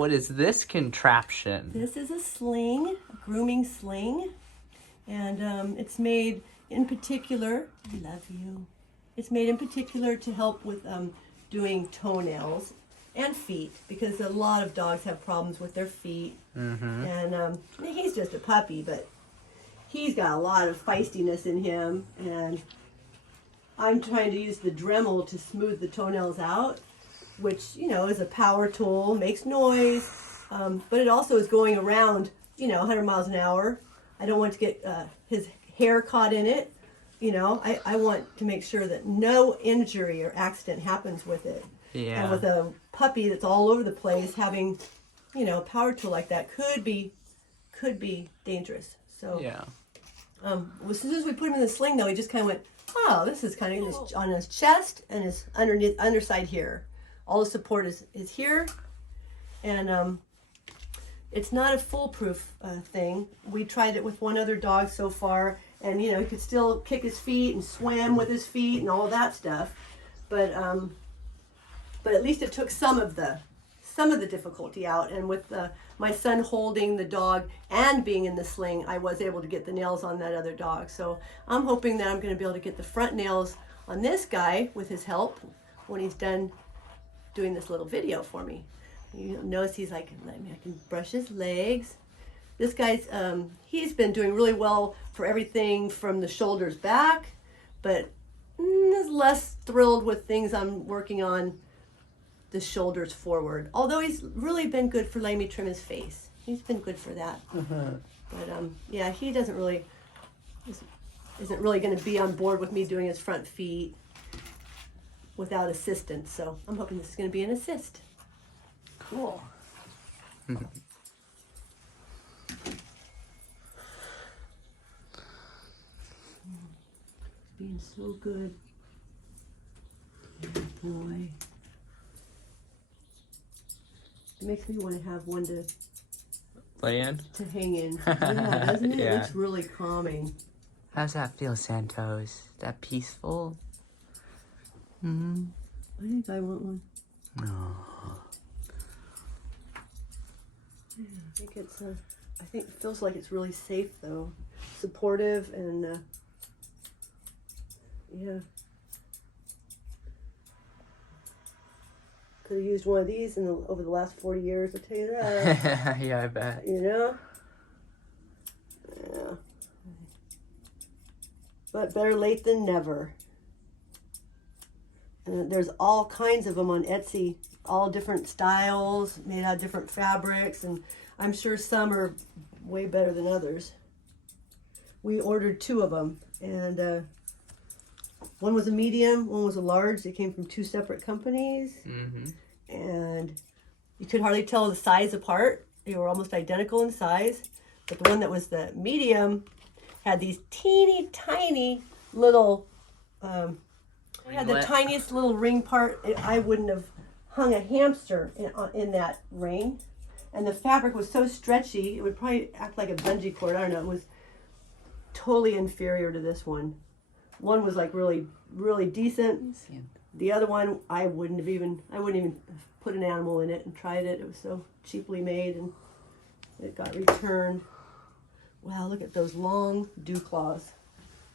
What is this contraption? This is a sling, a grooming sling, and it's made in particular, I love you, it's made in particular to help with doing toenails and feet, because a lot of dogs have problems with their feet. And he's just a puppy, but he's got a lot of feistiness in him, and I'm trying to use the Dremel to smooth the toenails out, which, you know, is a power tool, makes noise, but it also is going around, you know, 100 miles an hour. I don't want to get his hair caught in it. You know, I want to make sure that no injury or accident happens with it. Yeah. And with a puppy that's all over the place, having, you know, a power tool like that could be dangerous. So Yeah. As soon as we put him in the sling, though, he just kind of went, oh, this is kind of on his chest and his underside here. All the support is here, and it's not a foolproof thing. We tried it with one other dog so far, and you know, he could still kick his feet and swim with his feet and all of that stuff, but at least it took some of the difficulty out. And with my son holding the dog and being in the sling, I was able to get the nails on that other dog. So I'm hoping that I'm going to be able to get the front nails on this guy with his help when he's done doing this little video for me. You notice he's like, I can brush his legs. This guy's, he's been doing really well for everything from the shoulders back, but is less thrilled with things I'm working on the shoulders forward. Although he's really been good for letting me trim his face. He's been good for that. But yeah, he isn't really going to be on board with me doing his front feet without assistance. So I'm hoping this is going to be an assist. Cool. Being so good. Good boy. It makes me want to have one to Lay in? to hang in. Yeah, doesn't it? Yeah. It's really calming. How's that feel, Santos? Is that peaceful? Hmm. I think I want one. Oh. Yeah, I think it feels like it's really safe though, supportive, and yeah. Could have used one of these over the last 40 years. I tell you that. Yeah, I bet. You know. Yeah. But better late than never. And there's all kinds of them on Etsy, all different styles, made out of different fabrics, and I'm sure some are way better than others. We ordered 2 of them, and one was a medium, one was a large. They came from 2 separate companies, and you could hardly tell the size apart. They were almost identical in size, but the one that was the medium had these teeny tiny little had the tiniest little ring part. I wouldn't have hung a hamster in that ring. And the fabric was so stretchy, it would probably act like a bungee cord. I don't know. It was totally inferior to this one. One was like really, really decent. The other one, I wouldn't even put an animal in it and tried it. It was so cheaply made, and it got returned. Wow, look at those long dew claws.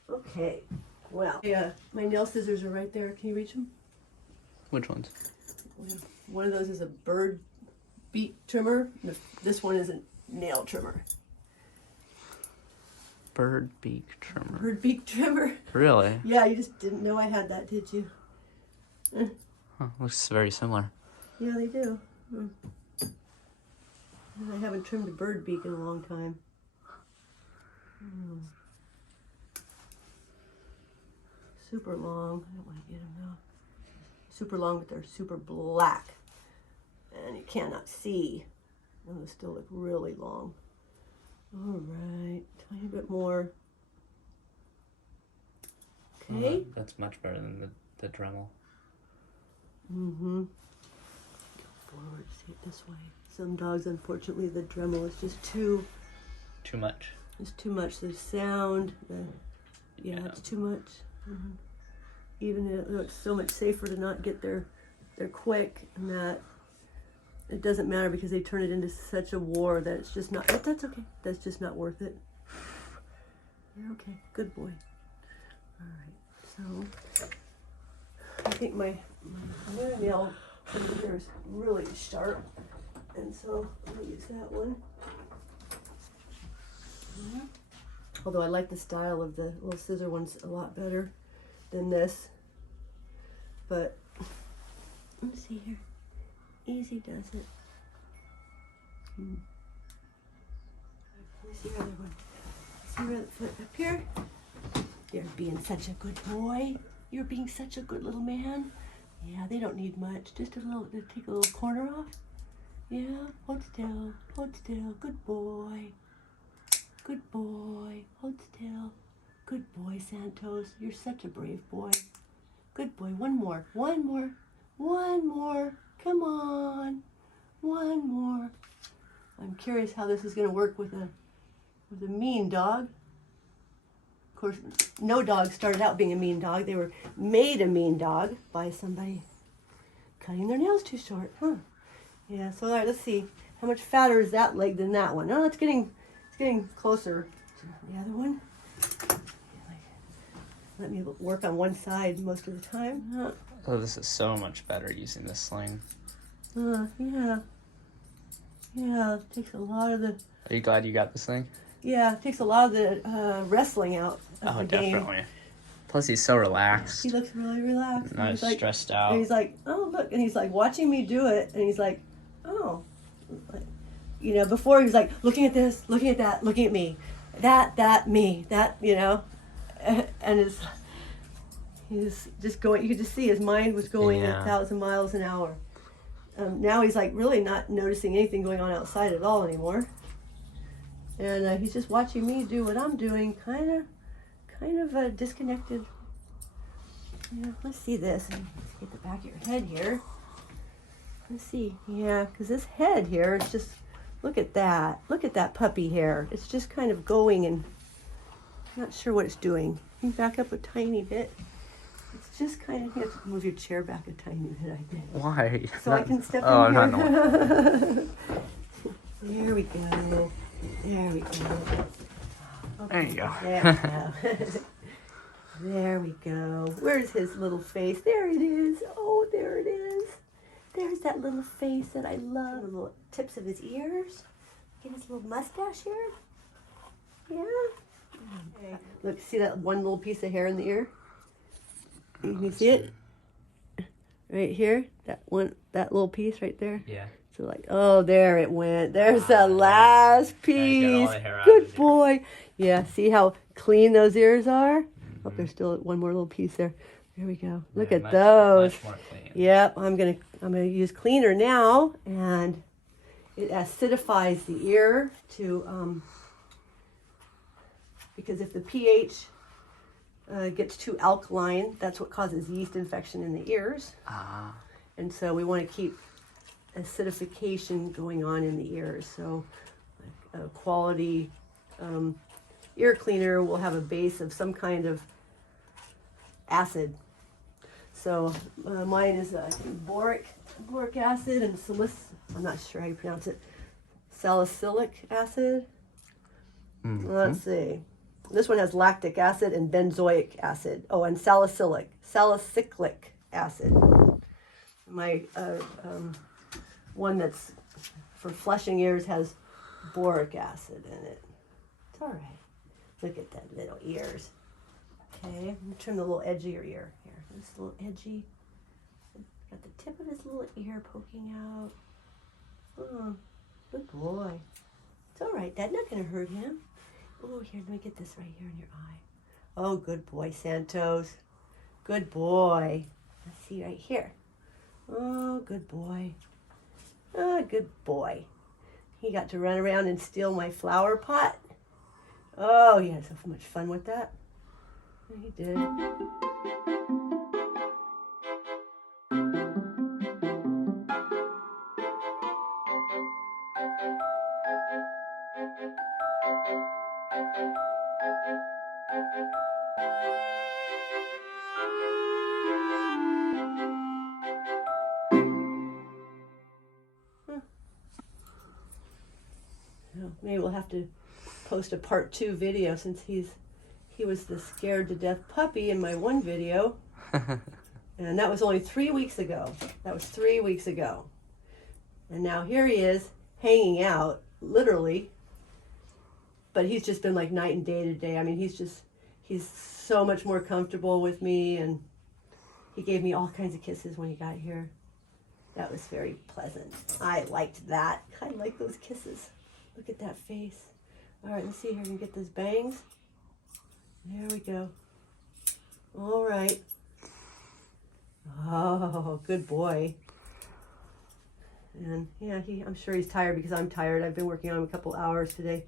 Okay. Well, yeah, my nail scissors are right there. Can you reach them? Which ones? One of those is a bird beak trimmer. This one is a nail trimmer. Bird beak trimmer. Bird beak trimmer. Really? Yeah, you just didn't know I had that, did you? Huh, looks very similar. Yeah, they do. I haven't trimmed a bird beak in a long time. Super long. I don't want to get them now. Super long, but they're super black. And you cannot see. And they still look really long. All right, tiny bit more. Okay. Oh, that's much better than the Dremel. Go forward, see it this way. Some dogs, unfortunately, the Dremel is just too much. It's too much. The sound, yeah, it's too much. Even it looks so much safer to not get there quick, and that it doesn't matter because they turn it into such a war that it's just not, but that's okay. That's just not worth it. You're okay. Good boy. All right. So I think my other nail over here is really sharp. And so I'm going to use that one. Although I like the style of the little scissor ones a lot better than this. But let's see here. Easy does it. Let me see your other one. See your other foot up here? You're being such a good boy. You're being such a good little man. Yeah, they don't need much. Just a little, take a little corner off. Yeah, hold still, hold still. Good boy. Good boy. Hold still. Good boy, Santos. You're such a brave boy. Good boy. One more. One more. One more. Come on. One more. I'm curious how this is going to work with a mean dog. Of course, no dog started out being a mean dog. They were made a mean dog by somebody cutting their nails too short, huh? Yeah, so all right, let's see. How much fatter is that leg than that one? Oh, it's getting closer to the other one. Let me work on one side most of the time. Oh, this is so much better using this sling. Yeah. Yeah, it takes a lot of the... Are you glad you got this thing? Yeah, it takes a lot of the wrestling out of the game. Definitely. Plus, he's so relaxed. He looks really relaxed. Not he's stressed out. And he's like, oh, look. And he's like watching me do it. And he's like, oh. You know, before he was like looking at this, looking at that, looking at me. That, me. That, you know. And he's just going, you could just see his mind was going 1,000 miles an hour. Now he's like really not noticing anything going on outside at all anymore. And he's just watching me do what I'm doing, kind of disconnected. Yeah, let's see this. Let's get the back of your head here. Let's see. Yeah, because this head here is just, look at that. Look at that puppy hair. It's just kind of going and I'm not sure what it's doing. Can you back up a tiny bit? It's just kind of, you have to move your chair back a tiny bit, I think. Why? So I can step in here. No. There we go. There we go. Okay. There you go. There we go. There we go. Where's his little face? There it is. Oh, there it is. There's that little face that I love. The little tips of his ears. Get his little mustache here. Yeah. Okay. Look, see that one little piece of hair in the ear? Can you see it? Right here? That little piece right there? Yeah. So like, oh, there it went. There's the last piece. Good boy. Yeah, see how clean those ears are? Oh, there's still one more little piece there. There we go. Look at those. Much more clean. Yep, I'm gonna use cleaner now, and it acidifies the ear to because if the pH gets too alkaline, that's what causes yeast infection in the ears. And so we want to keep acidification going on in the ears. So a quality ear cleaner will have a base of some kind of acid. So mine is boric acid and I'm not sure how you pronounce it, salicylic acid. Let's see. This one has lactic acid and benzoic acid. Oh, and salicylic acid. My one that's for flushing ears has boric acid in it. It's all right. Look at that little ears. Okay, I'm gonna trim the little edge of your ear. Here, this little edgy. Got the tip of his little ear poking out. Oh, good boy. It's all right. That's not gonna hurt him. Oh, here, let me get this right here in your eye. Oh, good boy, Santos. Good boy. Let's see right here. Oh, good boy. Oh, good boy. He got to run around and steal my flower pot. Oh, he had so much fun with that. He did. Well, maybe we'll have to post a part 2 video since he was the scared to death puppy in my one video. And that was only 3 weeks ago. That was 3 weeks ago. And now here he is hanging out, literally. But he's just been like night and day today. I mean, he's so much more comfortable with me, and he gave me all kinds of kisses when he got here. That was very pleasant. I liked that. I like those kisses. Look at that face. All right, let's see here. I can get those bangs. There we go. All right. Oh, good boy. And yeah, I'm sure he's tired because I'm tired. I've been working on him a couple hours today.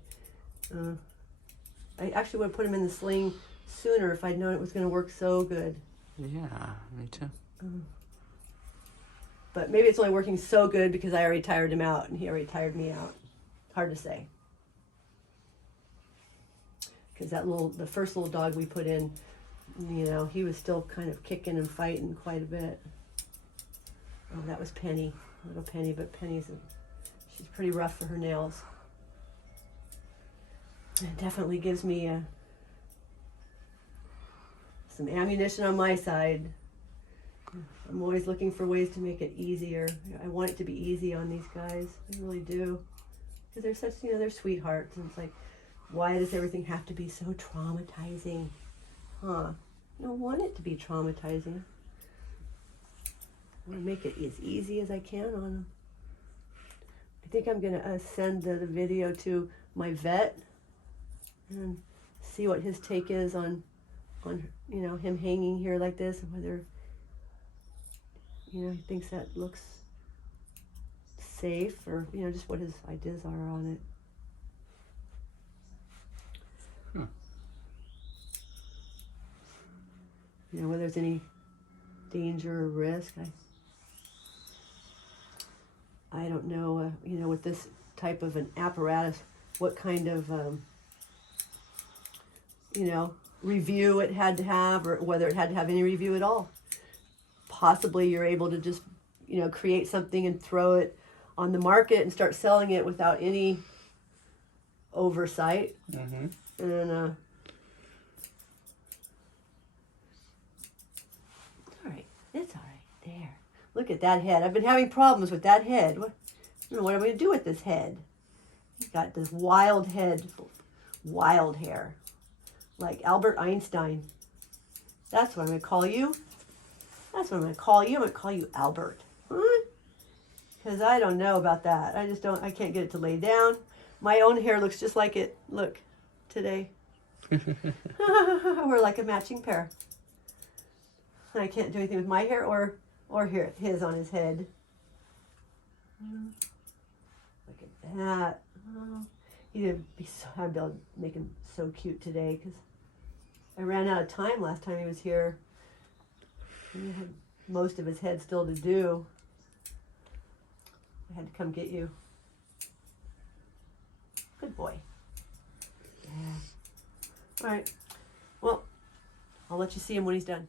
I actually would have put him in the sling sooner if I'd known it was going to work so good. Yeah, me too. But maybe it's only working so good because I already tired him out and he already tired me out. Hard to say. Because the first little dog we put in, you know, he was still kind of kicking and fighting quite a bit. Oh, that was Penny. Little Penny, but she's pretty rough for her nails. It definitely gives me some ammunition on my side. I'm always looking for ways to make it easier. I want it to be easy on these guys. I really do. Because they're such, you know, they're sweethearts. And it's like, why does everything have to be so traumatizing? Huh? I don't want it to be traumatizing. I want to make it as easy as I can on them. I think I'm going to send the video to my vet and see what his take is on you know, him hanging here like this, and whether, you know, he thinks that looks safe, or, you know, just what his ideas are on it. You know, whether there's any danger or risk. I don't know, you know, with this type of an apparatus, what kind of, you know, review it had to have, or whether it had to have any review at all. Possibly you're able to just, you know, create something and throw it on the market and start selling it without any oversight. And all right, it's all right. There, look at that head. I've been having problems with that head. What am I going to do with this head? He's got this wild head, wild hair, like Albert Einstein. That's what I'm going to call you. That's what I'm going to call you. I'm going to call you Albert. Huh? Because I don't know about that. I can't get it to lay down. My own hair looks just like it. Look, today. We're like a matching pair. I can't do anything with my hair or here, his on his head. Look at that. Oh, I'd be able to make him so cute today because I ran out of time last time he was here. He had most of his head still to do. I had to come get you. Good boy. Yeah. All right. Well, I'll let you see him when he's done.